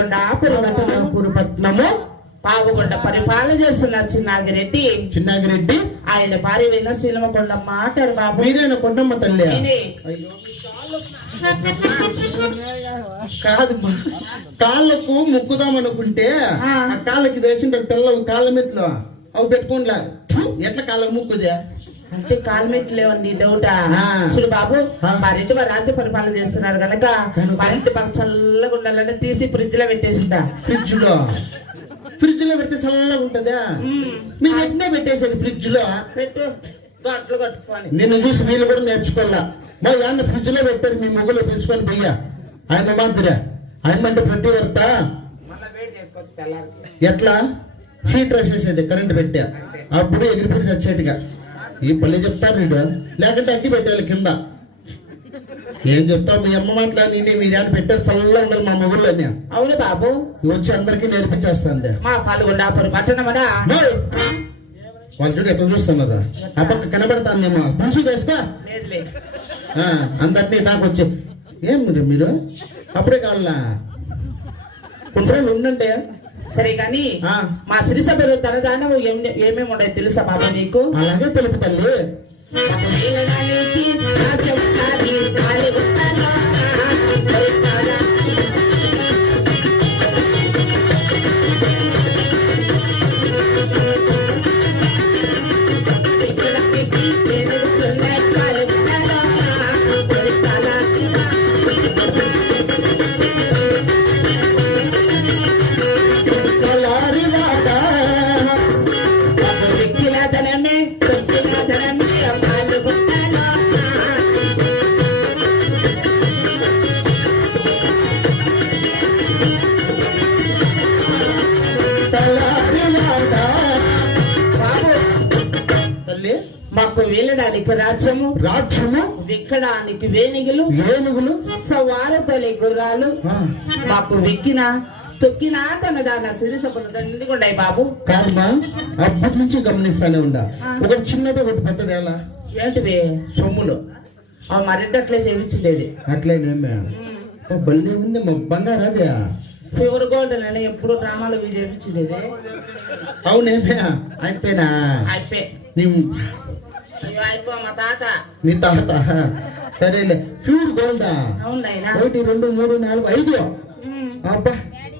పాల్గొండాపురపట్నము పావుగొండ పరిపాలన చేస్తున్న చిన్నాగిరెడ్డి ఆయన భార్య అయిన సినిమకొండమ్మ అంటారు బాబు. మీరైనా కొండమ్మ తల్లి కాదు, కాళ్ళకు ముక్కుదాం అనుకుంటే ఆ కాళ్ళకి వేసింటారు తెల్ల కాళ్ళ మెట్లు అవి పెట్టుకోండిలా. ఎట్లా కాళ్ళకు ముక్కుదే అంటే కాళ్ళమెట్లు లేవండి డౌటా? చూడు బాబు, మరింటి వారు రాజ్య పరిపాలన చేస్తున్నారు కనుక మరింటి బాగా చల్లగా ఉండాలంటే తీసి ఫ్రిడ్జ్ లో పెట్టేసిందా. ఫ్రిడ్జ్ లో పెడితే చల్లగా ఉంటదా? మీరు ఎట్నే పెట్టేసేది ఫ్రిడ్జ్ లో పెట్టు, గట్లు కట్టుకొని. నిన్ను చూసి వీళ్ళు కూడా నేర్చుకోవాలా. మా యాన్న ఫ్రిడ్జ్ లో పెట్టారు, మీ ముగ్గులో పెంచుకొని పోయ్యా. ఆయన మాదిరా ఆయన అంటే ప్రతివర్త ఎట్లా హీటర్ వేసేసేది కరెంట్ పెట్టా, అప్పుడు ఎగిరిపెట్టి చచ్చేట్టుగా. ఈ పల్లె చెప్తారు వీడు, లేకుంటే అగ్గి పెట్టాలి కింద. ఏం చెప్తావు మీ అమ్మ మాట్లా నేను మీరు ఏమైనా పెట్టారు చల్లగా ఉండదు మా మొగుల్లోనే. అవును బాబు, వచ్చి అందరికి నేర్పించేస్తాను. మా పాల్గొండాపురం పట్టణమనా వాళ్ళు చూడు ఎట్లా చూస్తున్నారా? ఆ పక్క కనబడతాను నేను పులుసు చేసుకో అందరినీ తాకొచ్చి. ఏం మీరు అప్పుడే కావాలా? కొన్ని ఉండండి. సరే కానీ మా సిరి సభలో ధనదానం ఏమేమి ఉండదు తెలుసా బాబా నీకు? అలాగే తెలుపు తల్లి. మాకు వెళ్ళడానికి రాజ్యము వెక్కడానికి వేణుగులు సవారతలి గుర్రాలు మాకు వెక్కిన తొక్కినా తన దాన సిరిసపలు దండిగుండాయి బాబు. కారణం అప్పటి నుంచి గమనిస్తానే ఉండా, ఒకటి చిన్నది ఒకటి పెద్దది. ఎలా ఏంటివి? సొమ్ములు మరింటట్లే చేయించలేదు. అట్లనే బల్లి ఉంది మా బంగారు అదే ఫీవర్ గోల్డ్ నేను ఎప్పుడు గ్రామాలు చేయించలేదు. అవునేమే అయిపోయినా అయిపోయి మా తాత మీ తాత సరేలే. ప్యూర్ గోల్డా? అవునైనా 1 2 3 4 5 అబ్బా